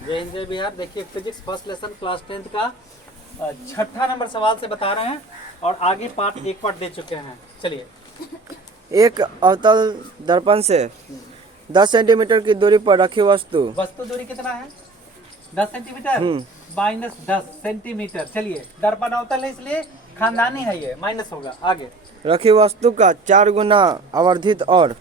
जय हिंद जय बिहार। देखिए physics first lesson class 10th का 6ठा नंबर सवाल से बता रहे हैं और आगे एक पार्ट दे चुके हैं। चलिए। एक अवतल दर्पण से 10 सेंटीमीटर की दूरी पर रखी वस्तु दूरी कितना है? 10 सेंटीमीटर माइनस 10 सेंटीमीटर। चलिए, दर्पण अवतल है इसलिए खानदानी है, ये माइनस होगा। आगे रखी वस्तु का 4 गुना आवर्धित और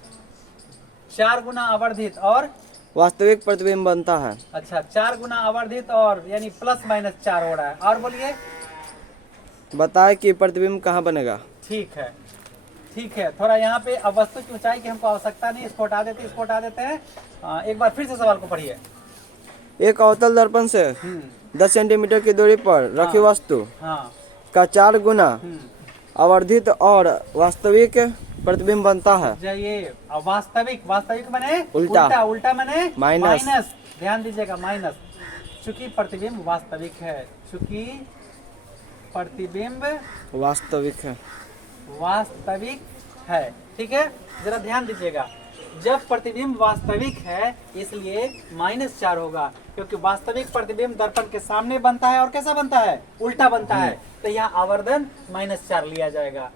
4 गुना आवर्धित और वास्तविक प्रतिबिंब बनता है। अच्छा, 4 गुना आवर्धित और यानी प्लस माइनस 4 हो रहा है। और बोलिए। बताए कि प्रतिबिंब कहाँ बनेगा। ठीक है, ठीक है। थोड़ा यहाँ पे अब वस्तु की ऊंचाई की हमको आवश्यकता नहीं, इसको हटा देते हैं। एक बार फिर से सवाल को पढ़िए। एक अवतल दर्पण से 10 सेंटीमीटर की दूरी पर रखी वस्तु का 4 गुना आवर्धित और वास्तविक प्रतिबिंब बनता है। ये वास्तविक बने उल्टा बने माइनस। ध्यान दीजिएगा, माइनस। चूंकि प्रतिबिंब वास्तविक है, चूंकि प्रतिबिंब वास्तविक है। ठीक है, जरा ध्यान दीजिएगा। जब प्रतिबिंब वास्तविक है इसलिए -4 होगा, क्योंकि वास्तविक प्रतिबिंब दर्पण के सामने बनता है और कैसा बनता है? उल्टा बनता है। तो यहाँ आवर्धन -4 लिया जाएगा।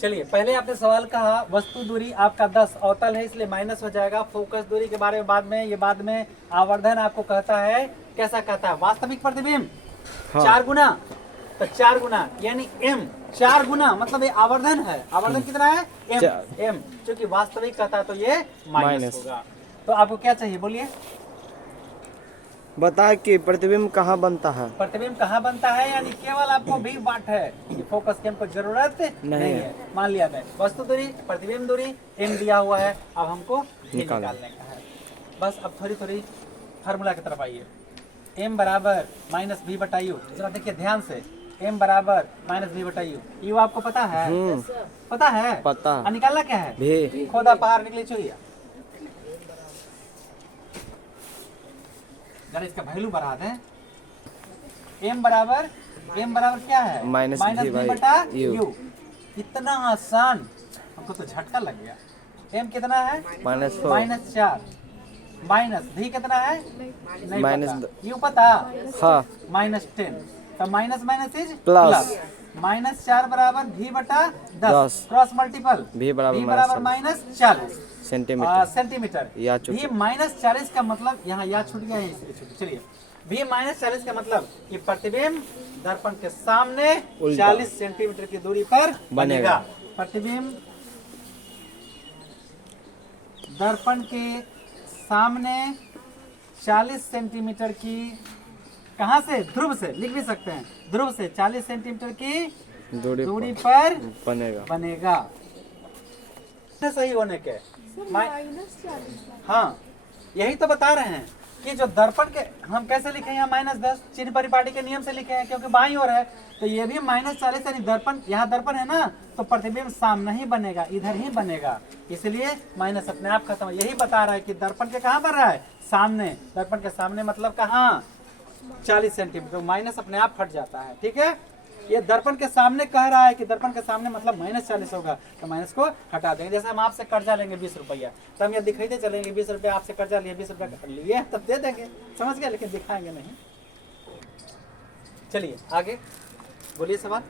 चलिए, पहले आपने सवाल कहा वस्तु दूरी आपका 10 अवतल है इसलिए माइनस हो जाएगा। फोकस दूरी के बारे में बाद में आवर्धन आपको कहता है, कैसा कहता है? वास्तविक प्रतिबिंब 4 गुना, तो 4 गुना यानी m 4 गुना, मतलब ये आवर्धन है। आवर्धन कितना है? m। क्योंकि वास्तविक कहता है तो ये माइनस होगा। तो आपको क्या चाहिए, बोलिए। बताए कि प्रतिबिंब कहाँ बनता है। प्रतिबिंब कहाँ बनता है यानी केवल आपको भी बात है कि फोकस की हमको जरूरत नहीं है। मान लिया मैं वस्तु दूरी, प्रतिबिंब दूरी m दिया हुआ है, अब हमको निकालने का है। बस अब थोड़ी फार्मूला की तरफ आइए। m बराबर -v/u। जरा देखिए ध्यान से, m बराबर -v/u। यू आपको पता है? पता है। निकालना क्या है? भी। खोदा पहाड़ निकले चुरिया। जरा इसका वैल्यू बढ़ा दें। m बराबर क्या है? -v/u। इतना आसान, हमको तो झटका लग गया। m कितना है? -4। माइनस v कितना है? नहीं पता। u पता? हाँ। -10। तो माइनस इज प्लस। -4 बराबर v/10 क्रॉस मल्टीपल v बराबर -40 सेंटीमीटर। v -40 का मतलब यहाँ या छूट गया है, इसलिए चलिए। v -40 का मतलब कि प्रतिबिंब दर्पण के सामने 40 सेंटीमीटर की दूरी पर बनेगा। प्रतिबिंब दर्पण के सामने 40 सेंटीमीटर की, कहाँ से? ध्रुव से, लिख भी सकते हैं। ध्रुव से 40 सेंटीमीटर की दूरी पर बनेगा। सही होने के हाँ, यही तो बता रहे हैं कि जो दर्पण के, हम कैसे लिखे हैं यहाँ -10 चिन्ह परिपाटी के नियम से लिखे हैं, क्योंकि बाईं ओर है। तो ये भी -40 यानी दर्पण, यहाँ दर्पण है ना, तो प्रतिबिंब सामने ही बनेगा, इधर ही बनेगा, इसलिए माइनस अपने आप खत्म। यही बता रहा है कि दर्पण के कहाँ बन रहा है? सामने। दर्पण के सामने मतलब कहाँ? 40 सेंटीमीटर। माइनस अपने आप हट जाता है। ठीक है, ये दर्पण के सामने कह रहा है कि दर्पण के सामने मतलब -40 होगा, तो माइनस को हटा देंगे। जैसे हम आपसे कर्जा लेंगे 20 रुपया, तो हम ये दिखाते चलेंगे 20 रुपया आपसे कर्जा लिए, 20 रुपया कर लिए, तब दे देंगे, समझ गए, लेकिन दिखाएंगे नहीं। चलिए आगे बोलिए सवाल।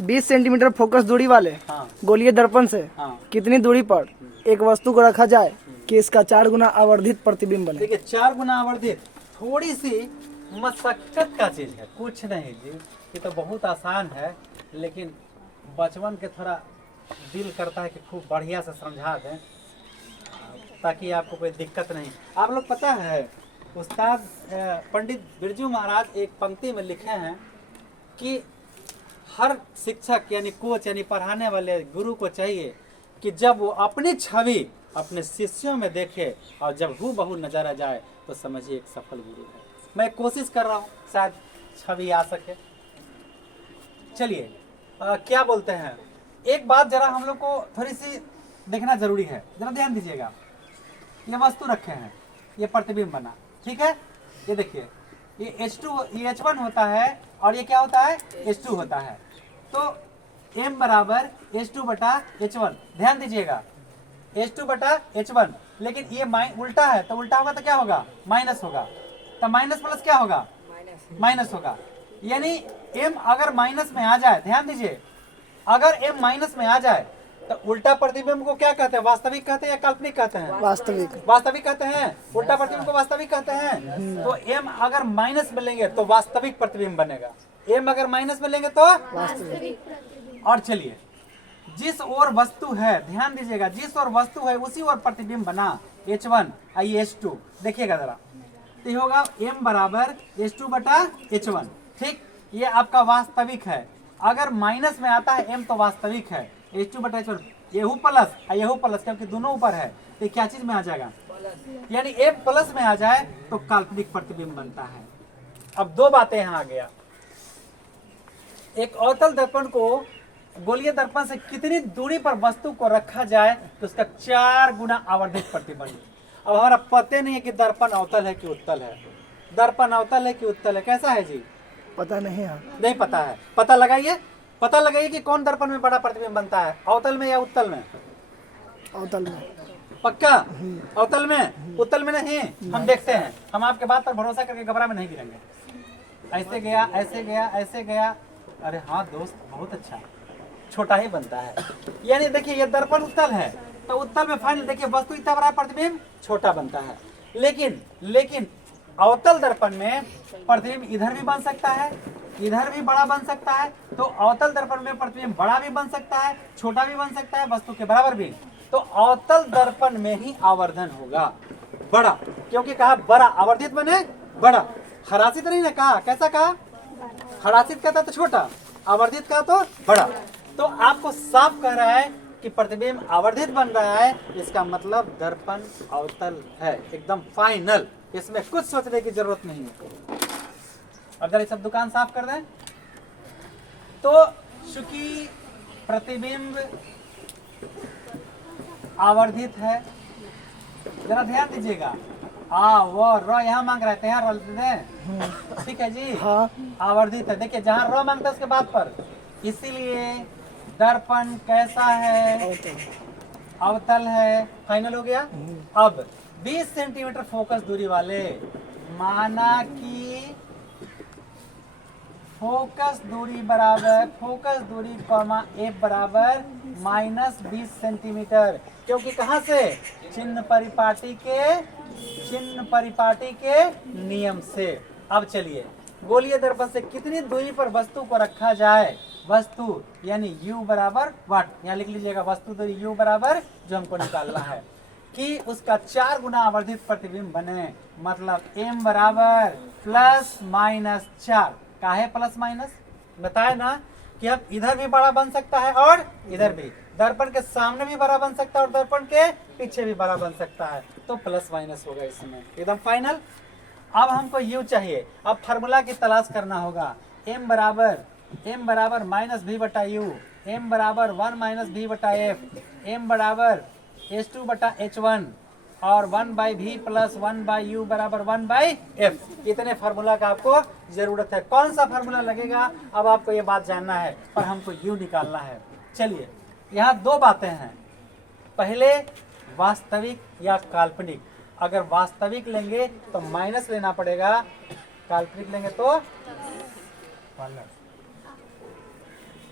20 सेंटीमीटर फोकस दूरी वाले गोलीय दर्पण से कितनी दूरी पर एक वस्तु को रखा जाए कि इसका 4 गुना आवर्धित प्रतिबिंब बने। देखिए 4 गुना आवर्धित थोड़ी सी मशक्कत का चीज है, कुछ नहीं जी, ये तो बहुत आसान है, लेकिन बचपन के थोड़ा दिल करता है कि खूब बढ़िया से समझा दें ताकि आपको कोई दिक्कत नहीं। आप लोग पता है उस्ताद पंडित बिरजू महाराज एक पंक्ति में लिखे हैं कि हर शिक्षक यानी कोच यानी पढ़ाने वाले गुरु को चाहिए कि जब वो अपनी छवि अपने शिष्यों में देखे और जब हूबहू नजर आ जाए तो समझिए एक सफल गुरु है। मैं कोशिश कर रहा हूँ शायद छवि आ सके। चलिए क्या बोलते हैं, एक बात जरा हम लोग को थोड़ी सी देखना जरूरी है, जरा ध्यान दीजिएगा। ये वस्तु रखे हैं, ये प्रतिबिंब बना, ठीक है। ये देखिए ये H1 होता है और ये क्या होता है? H2 होता है। तो m बराबर H2/H1, ध्यान दीजिएगा, H2/H1 लेकिन ये उल्टा है, तो उल्टा होगा तो क्या होगा, माइनस होगा। तो माइनस प्लस क्या होगा, माइनस होगा। यानी m अगर माइनस में आ जाए, ध्यान दीजिए, अगर m माइनस में आ जाए तो उल्टा प्रतिबिंब को क्या कहते हैं, वास्तविक कहते हैं या काल्पनिक कहते हैं, वास्तविक। वास्तविक कहते हैं। उल्टा प्रतिबिंब को वास्तविक कहते हैं। तो m अगर माइनस में लेंगे तो वास्तविक प्रतिबिंब बनेगा, m अगर माइनस में लेंगे तो वास्तविक। और चलिए, जिस ओर वस्तु है, ध्यान दीजिएगा, जिस ओर वस्तु है उसी ओर प्रतिबिंब बना, H1 आई H2, देखिएगा जरा, तो ये होगा m बराबर H2 बटा H1। ठीक, ये आपका वास्तविक है। अगर माइनस में आता है m तो वास्तविक है, H2 बटा H1, Yahoo plus Yahoo plus, क्योंकि दोनों ऊपर है, तो क्या चीज में आ जाएगा, यानी m प्लस में आ जाए तो काल्पनिक प्रतिबिंब बनता है। अब दो बातें यहाँ आ गया, एक अवतल दर्पण को गोलीय दर्पण से कितनी दूरी पर वस्तु को रखा जाए तो उसका 4 गुना आवर्धित प्रतिबिंब। अब हमारा पता नहीं है कि दर्पण अवतल है कि उत्तल है, दर्पण अवतल है कि उत्तल है, कैसा है जी, पता नहीं है, नहीं पता है। पता लगाइए, पता लगाइए कि कौन दर्पण में बड़ा प्रतिबिंब बनता है, अवतल में या उत्तल में। अवतल में। पक्का अवतल में, उत्तल में नहीं। हम देखते हैं, हम आपके बात पर भरोसा करके घबरा में नहीं गिरेंगे। ऐसे गया, ऐसे गया, ऐसे गया, अरे हाँ दोस्त बहुत अच्छा, छोटा ही बनता है। यानी देखिए ये दर्पण उत्तल है, तो उत्तल में फाइनल देखिए वस्तु इतना बड़ा प्रतिबिंब छोटा बनता है। लेकिन अवतल दर्पण में प्रतिबिंब इधर भी बन सकता है, इधर भी बड़ा बन सकता है। तो अवतल दर्पण में प्रतिबिंब बड़ा भी बन सकता है, छोटा भी बन सकता है, वस्तु के बराबर भी। तो अवतल दर्पण में ही आवर्धन होगा बड़ा, क्योंकि कहा बड़ा आवर्धित बने बड़ा, हरासित नहीं ना कहा, कैसा कहा, हरासित कहता तो छोटा, आवर्धित कहा तो बड़ा। तो आपको साफ कह रहा है कि प्रतिबिंब आवर्धित बन रहा है, इसका मतलब दर्पण अवतल है, एकदम फाइनल, इसमें कुछ सोचने की जरूरत नहीं है। अब जरा सब दुकान साफ कर दें। तो चूंकि प्रतिबिंब आवर्धित है, जरा ध्यान दीजिएगा, वो र यहाँ मांग रहे थे, यहाँ र दे दें, ठीक है जी, हाँ। आवर्धित है। देखिए जहाँ र मांगता है उसके बाद पर, इसीलिए दर्पण कैसा है, अवतल है, फाइनल हो गया। अब 20 सेंटीमीटर फोकस दूरी वाले, माना कि फोकस दूरी बराबर, फोकस दूरी कॉमा f बराबर -20 सेंटीमीटर, क्योंकि कहाँ से, चिन्ह परिपाटी के नियम से। अब चलिए, गोलीय दर्पण से कितनी दूरी पर वस्तु को रखा जाए, वस्तु यानी u बराबर वाट, यहाँ लिख लीजिएगा, वस्तु दूरी u बराबर जो हमको निकालना है, कि उसका 4 गुना आवर्धित प्रतिबिंब बने, मतलब m बराबर +-4। काहे प्लस माइनस, बताए ना कि अब इधर भी बड़ा बन सकता है और इधर भी, दर्पण के सामने भी बड़ा बन सकता है और दर्पण के पीछे भी बड़ा बन सकता है, तो प्लस माइनस होगा इसमें, एकदम फाइनल। अब हमको u चाहिए, अब फार्मूला की तलाश करना होगा, m बराबर -v बटा u, m बराबर 1 - v बटा f, m बराबर H2 बटा H1 और 1/v + 1/u बराबर 1/f। इतने फार्मूला का आपको जरूरत है। कौन सा फार्मूला लगेगा अब आपको ये बात जानना है, पर हमको u निकालना है। चलिए, यहाँ दो बातें हैं, पहले वास्तविक या काल्पनिक। अगर वास्तविक लेंगे तो माइनस लेना पड़ेगा, काल्पनिक लेंगे तो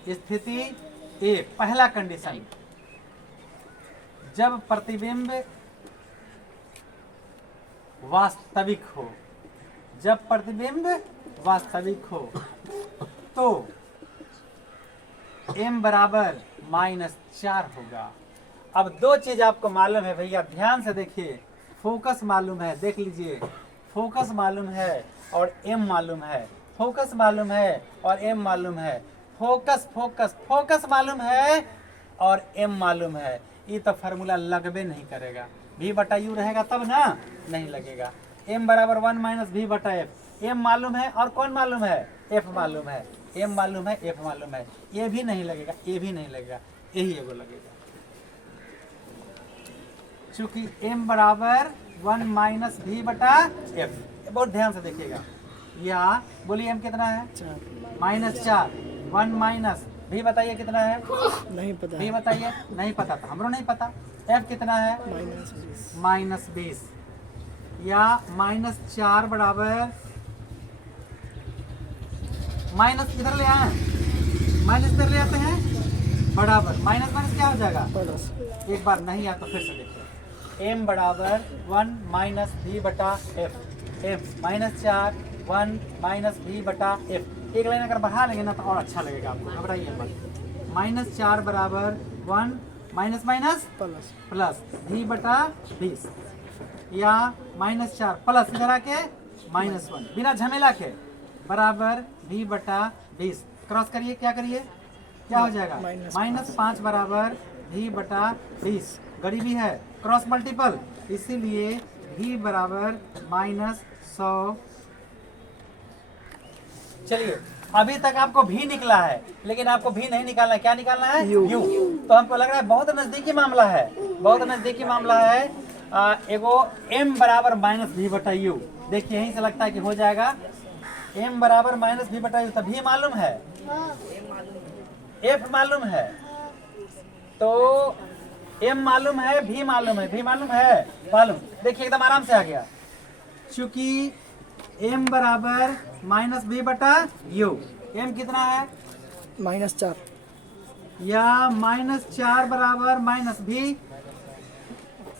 स्थिति ए, पहला कंडीशन, जब प्रतिबिंब वास्तविक हो, जब प्रतिबिंब वास्तविक हो तो m बराबर -4 होगा। अब दो चीज आपको मालूम है भैया, ध्यान से देखिए, फोकस मालूम है, देख लीजिए, फोकस मालूम है और m मालूम है, फोकस मालूम है और m मालूम है, फोकस मालूम है और m मालूम है। ये तो फार्मूला लगबे नहीं करेगा, v बटा u रहेगा तब ना, नहीं लगेगा। m बराबर 1 - v बटा f, m मालूम है और कौन मालूम है, f मालूम है, m मालूम है, f मालूम है, ये भी नहीं लगेगा, ये भी नहीं लगेगा, यही एगो लगेगा। चूंकि m बराबर 1 - v बटा f, बहुत ध्यान से देखिएगा, यहाँ बोलिए m कितना है, -4, 1 - v बताइए कितना है, नहीं पता भी बताइए, नहीं पता, तो हमरो नहीं पता, एफ कितना है -20 या -4 बराबर माइनस इधर ले आए, माइनस इधर ले आते हैं बराबर माइनस माइनस क्या हो जाएगा एक बार नहीं आया तो फिर से देखिए m बराबर 1 माइनस v बटा f, m -4 1 माइनस v बटा f। एक लाइन अगर बढ़ा लेंगे ना तो और अच्छा लगेगा आपको, घबराइए मत। -4 बराबर 1 माइनस माइनस प्लस v बटा 20 या -4 प्लस इधर आके -1 बिना झमेला के बराबर v बटा 20। क्रॉस करिए, क्या करिए, क्या हो जाएगा -5 बराबर v बटा 20। गरीबी है, क्रॉस मल्टीपल, इसीलिए v बराबर -100। चलिए अभी तक आपको भी निकला है, लेकिन आपको भी नहीं निकालना है। क्या निकालना है? यू। तो हमको लग रहा है बहुत नजदीकी मामला है, बहुत नजदीकी मामला है। एगो m बराबर -v बटा u, देखिए यहीं से लगता है कि हो जाएगा। m बराबर -v बटा u, तभी मालूम है, f मालूम है, तो m मालूम है, v मालूम है, v मालूम है, मालूम। देखिए एकदम आराम से आ गया, चूंकि m बराबर -v बटा u, m कितना है -4 या -4 बराबर -v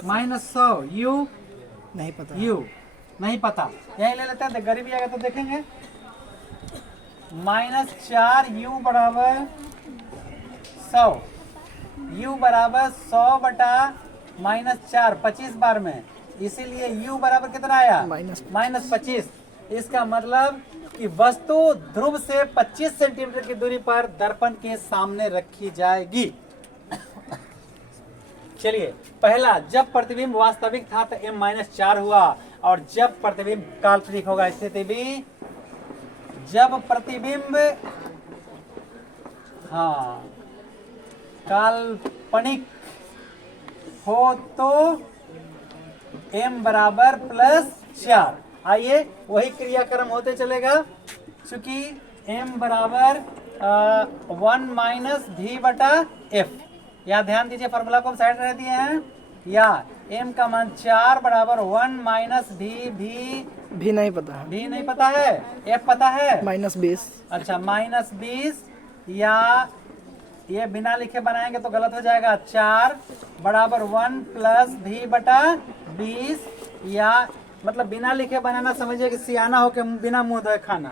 -100 u नहीं पता u नहीं पता, यही ले लेते हैं। गरीबी आएगा तो देखेंगे। -4 u बराबर 100, u बराबर 100 बटा -4 25 बार में, इसीलिए u बराबर कितना आया -25। इसका मतलब कि वस्तु ध्रुव से 25 सेंटीमीटर की दूरी पर दर्पण के सामने रखी जाएगी। चलिए पहला, जब प्रतिबिंब वास्तविक था तो m-4 हुआ, और जब प्रतिबिंब काल्पनिक होगा स्थिति भी, जब प्रतिबिंब हाँ काल्पनिक हो तो m बराबर +4। आइए वही क्रियाक्रम होते चलेगा, चूंकि m बराबर 1 माइनस v बटा f। यहाँ ध्यान दीजिए, फार्मूला को हम साइड रह दिए हैं। या m का मान 4 बराबर 1 माइनस v नहीं पता है, v नहीं पता है, f पता है -20। अच्छा -20, या ये बिना लिखे बनाएंगे तो गलत हो जाएगा। 4 बराबर 1 प्लस v बटा 20, या मतलब बिना लिखे बनाना समझिए कि सियाना होके बिना मुंह धोए खाना।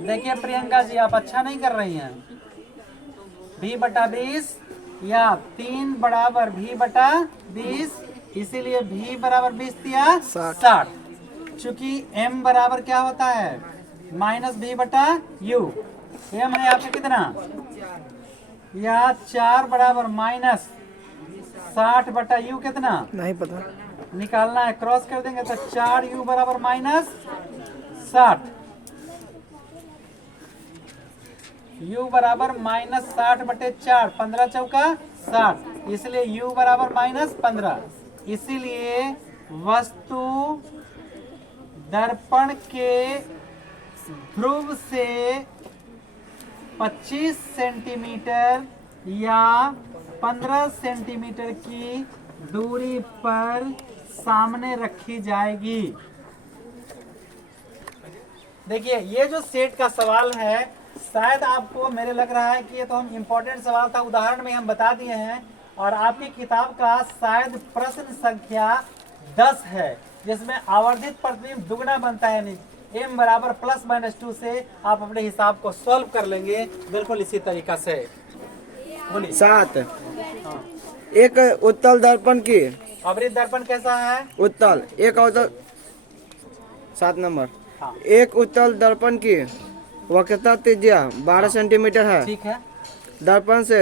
देखिए प्रियंका जी, आप अच्छा नहीं कर रही हैं। v बटा 20 या 3 बराबर v बटा 20, इसीलिए v बराबर 20 दिया 60। चूंकि m बराबर क्या होता है -v बटा u, m है आपका कितना, या 4 बराबर -60 बटा u कितना नहीं पता, निकालना है। क्रॉस कर देंगे तो 4u बराबर -60, u बराबर -60 बटे 4, 15 चौका 60, इसलिए u बराबर -15। इसीलिए वस्तु दर्पण के ध्रुव से 25 सेंटीमीटर या 15 सेंटीमीटर की दूरी पर सामने रखी जाएगी। देखिए ये जो सेट का सवाल है, शायद आपको मेरे लग रहा है कि ये तो हम इम्पोर्टेंट सवाल था, उदाहरण में हम बता दिए हैं, और आपकी किताब का शायद प्रश्न संख्या 10 है, जिसमें आवर्धित प्रतिबिंब दुगना बनता है। नहीं, m बराबर +-2 से आप अपने हिसाब को सॉल्व कर लेंगे, बिल्कुल इसी तरीका से। बोलिए। 7 एक उत्तल दर्पण की अवृत दर्पण कैसा है? उत्तल एक अवतल 7 नंबर हाँ। एक उत्तल दर्पण की वक्रता त्रिज्या 12 सेंटीमीटर है। ठीक है। दर्पण से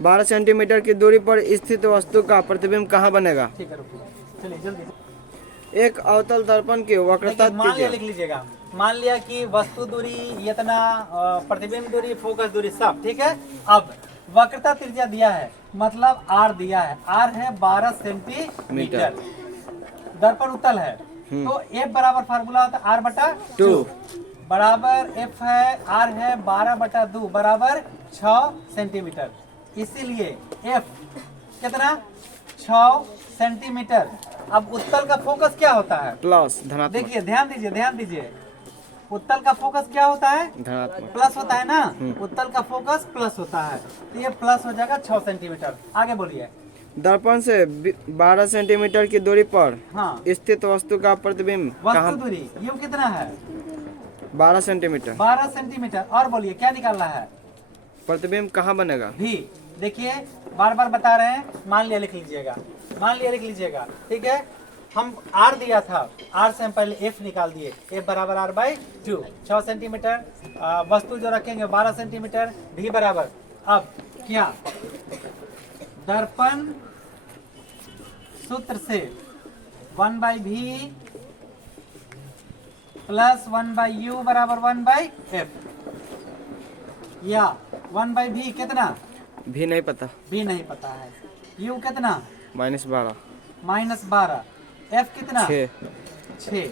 12 सेंटीमीटर की दूरी पर स्थित वस्तु का प्रतिबिंब कहाँ बनेगा? ठीक है, रुकिए, चलिए जल्दी। एक अवतल दर्पण की वक्रता मान लिया, त्रिज्या, लिख लीजिएगा। मान लिया कि वस्तु दूरी इतना, प्रतिबिंब दूरी, फोकस दूरी सब ठीक है। अब वक्रता त्रिज्या दिया है, मतलब r दिया है, r है 12 सेंटीमीटर, दर्पण उत्तल है, तो f बराबर फार्मूला होता है r बटा 2 बराबर f है, r है 12 बटा 2 बराबर 6 सेंटीमीटर। इसीलिए f कितना 6 सेंटीमीटर। अब उत्तल का फोकस क्या होता है? प्लस धनात्मक। देखिए ध्यान दीजिए, उत्तल का फोकस क्या होता है? धनात्मक। प्लस होता है ना, उत्तल का फोकस प्लस होता है, तो ये प्लस हो जाएगा 6 सेंटीमीटर। आगे बोलिए। दर्पण से 12 सेंटीमीटर की दूरी पर हाँ, स्थित वस्तु का प्रतिबिंब वस्तु कहाँ? दूरी यू कितना है? 12 सेंटीमीटर। 12 सेंटीमीटर। और बोलिए क्या निकालना है? प्रतिबिंब कहाँ बनेगा? भी। देखिए बार बार बता रहे हैं, मान लिया लिख लीजिएगा, ठीक है। हम R दिया था, R से हम पहले F निकाल दिए, F बराबर R/2, 6 सेंटीमीटर। वस्तु जो रखेंगे 12 सेंटीमीटर, भी बराबर। अब क्या? दर्पण सूत्र से 1/v प्लस 1/u बराबर 1/f, या 1/v कितना? भी नहीं पता। भी नहीं पता है। u कितना? -12। -12। f कितना? 6।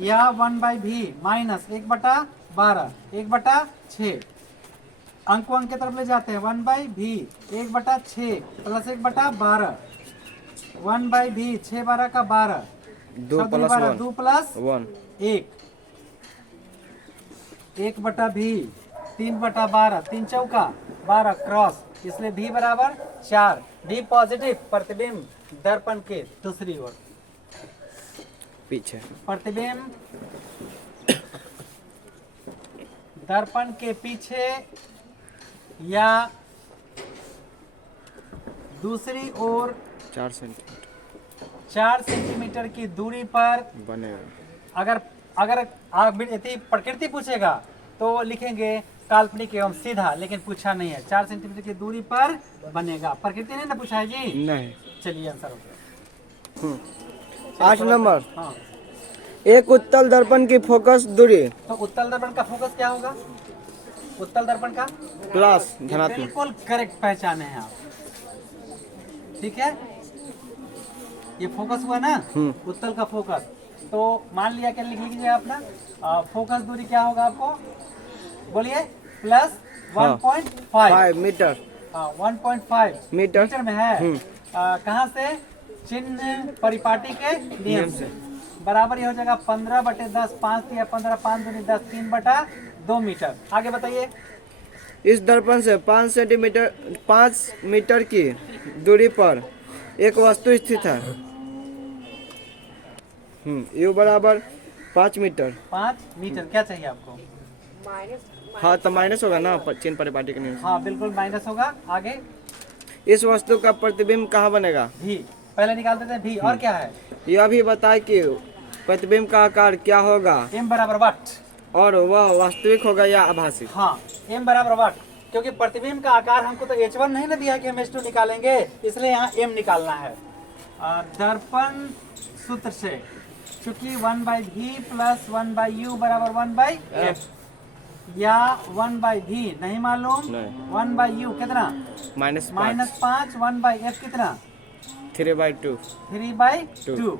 या 1/v माइनस 1/12, 1/6। अंक की तरफ ले जाते हैं। 1/v 1/6 प्लस 1/12, 1/v 6/12 का 12, 2 प्लस 1। 2 प्लस 1। 1, 1/v 3/12, 3 चौका 12 क्रॉस, इसलिए v बराबर 4। v पॉजिटिव, प्रतिबिंब दर्पण के दूसरी ओर, पीछे। प्रतिबिंब दर्पण के पीछे या दूसरी ओर 4 सेंटीमीटर 4 सेंटीमीटर की दूरी पर बनेगा। अगर यदि प्रकृति पूछेगा तो लिखेंगे काल्पनिक एवं सीधा, लेकिन पूछा नहीं है। 4 सेंटीमीटर की दूरी पर बनेगा, प्रकृति नहीं ना पूछा है जी। नहीं। चलिए आंसर हो गया। 8 नंबर। हाँ, एक उत्तल दर्पण की फोकस दूरी तो उत्तल दर्पण का फोकस क्या होगा? उत्तल दर्पण का प्लस धनात्मक। बिल्कुल करेक्ट पहचाने हैं आप, ठीक है। ये फोकस हुआ ना, उत्तल का फोकस। तो मान लिया, क्या लिख लीजिए अपना फोकस दूरी क्या होगा आपको बोलिए? Plus 1.5 5 metre. 1.5 मीटर में है। कहाँ से? चिन्ह परिपाटी के नियम से। बराबर ये हो जाएगा 15/10, 5 या 15, 5 दूनी 10, 3/2 मीटर। आगे बताइए। इस दर्पण से 5 मीटर की दूरी पर एक वस्तु स्थित है। यू बराबर 5 मीटर। 5 मीटर क्या चाहिए आपको? हाँ, तो माइनस होगा ना चिन्ह परिपाटी के नियम से। हाँ बिल्कुल माइनस होगा। आगे इस वस्तु का प्रतिबिंब कहाँ बनेगा? भी पहले निकाल देते हैं। भी और क्या है? यह भी बताए कि प्रतिबिंब का आकार क्या होगा m बराबर वाट, और वह वास्तविक होगा या आभासी। हाँ m बराबर वाट, क्योंकि प्रतिबिंब का आकार हमको तो h1 नहीं ना दिया कि हम h2 निकालेंगे, इसलिए यहाँ m निकालना है। दर्पण सूत्र से चूंकि 1/v प्लस 1/u बराबर 1/f, या 1/v नहीं मालूम, 1/u कितना? -5, 1/f कितना? 3/2। 3/2,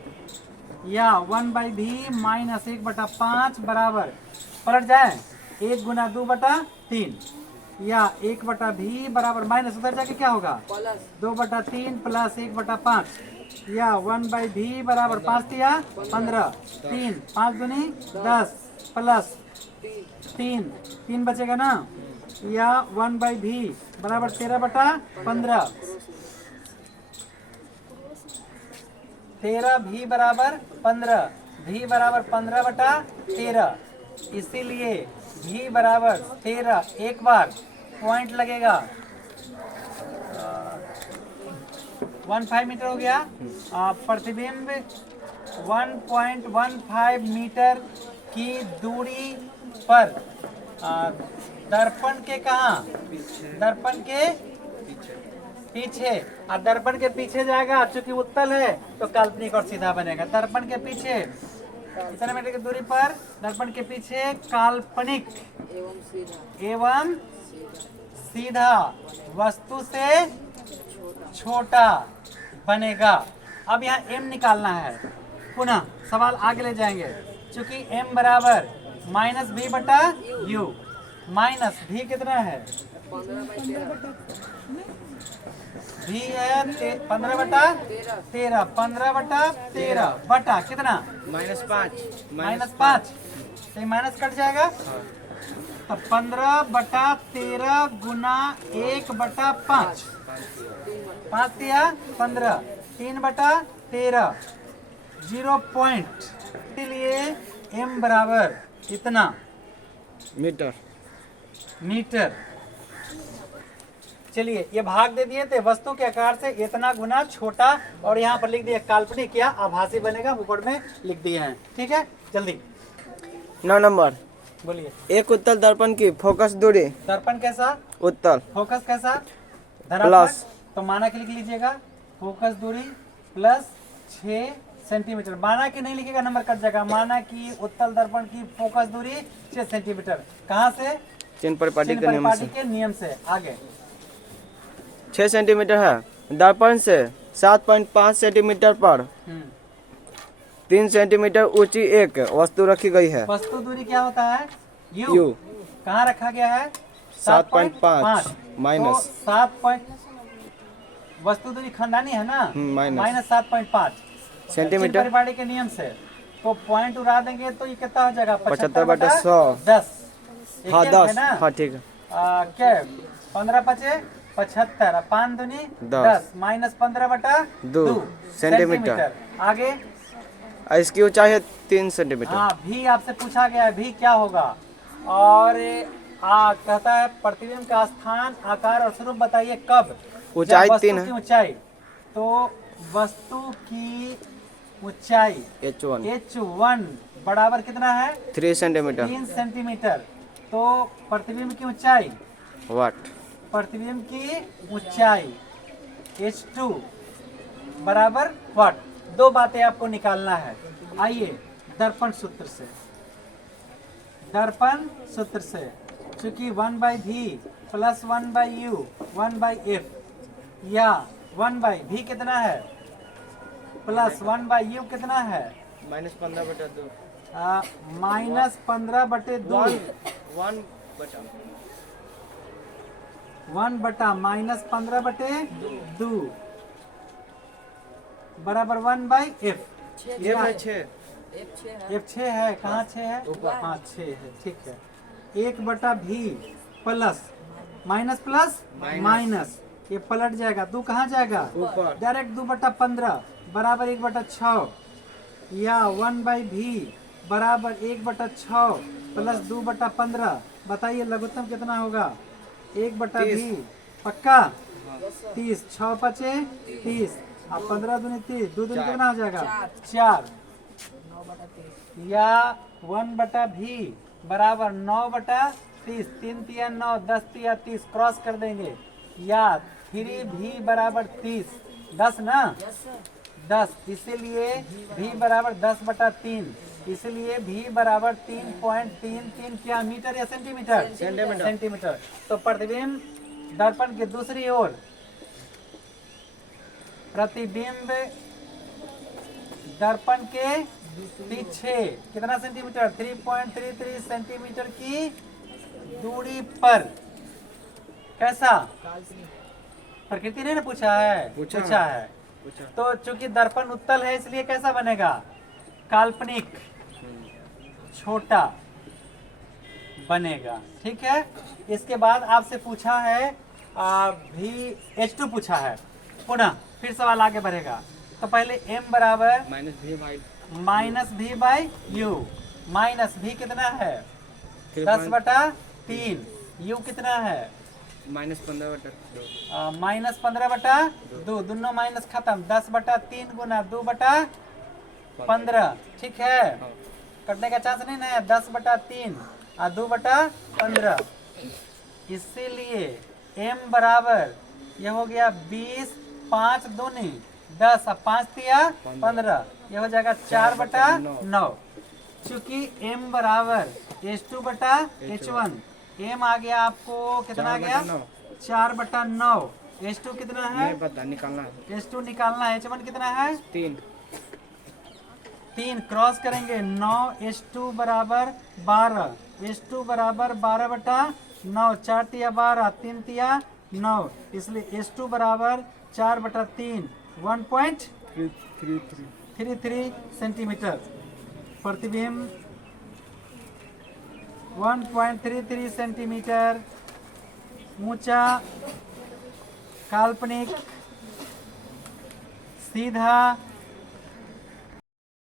या 1/v माइनस 1/5 बराबर, पलट जाए 1 गुना 2/3, या 1/v बराबर माइनस उधर जाके क्या होगा? 2/3 प्लस 1/5, या 1/v बराबर 5 या 15, 3 5 दूनी 10 प्लस 3 बचेगा ना, या 1/v बराबर 13/15, 13v बराबर 15, v बराबर 15/13, इसीलिए v बराबर 13। एक बार पॉइंट लगेगा, 15 मीटर हो गया। प्रतिबिंब 1.15 मीटर की दूरी पर दर्पण के कहाँ? दर्पण के पीछे। और दर्पण के पीछे जाएगा, चूंकि उत्तल है तो काल्पनिक और सीधा बनेगा। दर्पण के पीछे कितने मीटर की दूरी पर? दर्पण के पीछे काल्पनिक एवं सीधा वस्तु से छोटा बनेगा। अब यहाँ m निकालना है। पुनः सवाल आगे ले जाएंगे, चूंकि m बराबर -v/u, माइनस v कितना है? भी है 15/13, 15/13 बटा कितना -5 -5, तो माइनस कट जाएगा। तो 15/13 गुना 1/5, 5 दिया 15, 3/13 0 पॉइंट, इसलिए m बराबर इतना मीटर। चलिए ये भाग दे दिए थे, वस्तु के आकार से इतना गुना छोटा, और यहाँ पर लिख दिया काल्पनिक या आभासी बनेगा, ऊपर में लिख दिए हैं। ठीक है, जल्दी 9 नंबर। बोलिए। एक उत्तल दर्पण की फोकस दूरी दर्पण कैसा, उत्तल फोकस कैसा, प्लस। धनात्मक, तो माना के लिख लीजिएगा, फोकस दूरी प्लस 6 सेंटीमीटर। माना कि नहीं लिखेगा नंबर कट जाएगा। माना कि उत्तल दर्पण की फोकस दूरी 6 सेंटीमीटर, कहाँ से, चिन्ह परिपाटी चिन्ह के नियम परिपाटी से के नियम से। आगे 6 सेंटीमीटर है। दर्पण से 7.5 सेंटीमीटर पर 3 सेंटीमीटर ऊंची एक वस्तु रखी गई है। वस्तु दूरी क्या होता है, U। कहाँ रखा गया है, 7.5 माइनस। तो 7 वस्तु दूरी खंडानी है ना, माइनस 7.5 सेंटीमीटर। परिपाटी के नियम से, तो पॉइंट उड़ा देंगे तो ये कितना हो जाएगा, 75/100। 10। हाँ एक 10, है ना, हाँ ठीक है। क्या 15×5 = 75, 5 दूनी 10, माइनस 15/2 सेंटीमीटर। आगे इसकी ऊंचाई है 3 सेंटीमीटर। हाँ, भी आपसे पूछा गया है, भी क्या होगा, और कहता है प्रतिबिंब का स्थान, आकार और स्वरूप बताइए कब। ऊंचाई जब वस्तु 3 की है। ऊंचाई, तो वस्तु की ऊंचाई H1 बराबर कितना है, 3 सेंटीमीटर। 3 सेंटीमीटर। तो प्रतिबिंब की ऊंचाई, वाट। प्रतिबिंब की ऊंचाई H2 बराबर वाट। दो बातें आपको निकालना है। आइए दर्पण सूत्र से, दर्पण सूत्र से, चूंकि 1/v प्लस 1/u 1/f, या 1/v कितना है प्लस 1/u कितना है, -15/2। -15/2, 1 बटा -15/2 बराबर 1/f। F6 है, कहाँ 6 है, हाँ 6 है, ठीक है। 1/v plus minus plus minus, ये पलट जाएगा, 2 कहाँ जाएगा, डायरेक्ट 2/15 बराबर 1/6, या 1/v बराबर 1/6 प्लस 2/15। बताइए लघुत्तम कितना होगा, 1/v पक्का 30, 6 × 5 = 30, अब 15 दूनी 30, 2 दूनी कितना हो जाएगा 4, या 1/v बराबर 9/30, 3 × 9 10 × 30, क्रॉस कर देंगे, या 3v बराबर 30, 10 ना 10, इसीलिए v बराबर 10/3, इसलिए v बराबर 3.33 क्या मीटर या सेंटीमीटर, सेंटीमीटर। तो प्रतिबिंब दर्पण के दूसरी ओर, प्रतिबिंब दर्पण के पीछे कितना सेंटीमीटर, 3.33 सेंटीमीटर की दूरी पर, कैसा, प्रकृति ने पूछा है, पूछा है। तो चूंकि दर्पण उत्तल है इसलिए कैसा बनेगा, काल्पनिक छोटा बनेगा। ठीक है, इसके बाद आपसे पूछा है भी H2 पूछा है, पुनः फिर सवाल आगे बढ़ेगा। तो पहले m बराबर -v/u, माइनस v कितना है 10/3, u कितना है -15/2, दोनों माइनस खत्म, 10/3 गुना 2/15। ठीक है, कटने का चांस नहीं है, 10/3 और 2/15, इसीलिए m बराबर यह हो गया 20, 5 दूनी 10 और 5 तिया 15, यह हो जाएगा 4/9। चूंकि m बराबर H2/H1, m आ गया आपको कितना आ गया 4/9, H2 कितना है निकालना है, H2 निकालना है, H1 कितना है 3 क्रॉस करेंगे, 9 H2 बराबर 12, H2 बराबर 12/9, 4 तिया 12, 3 तिया 9, इसलिए S2 बराबर 4/3 1.33 सेंटीमीटर। प्रतिबिंब 1.33 सेंटीमीटर ऊंचा, काल्पनिक, सीधा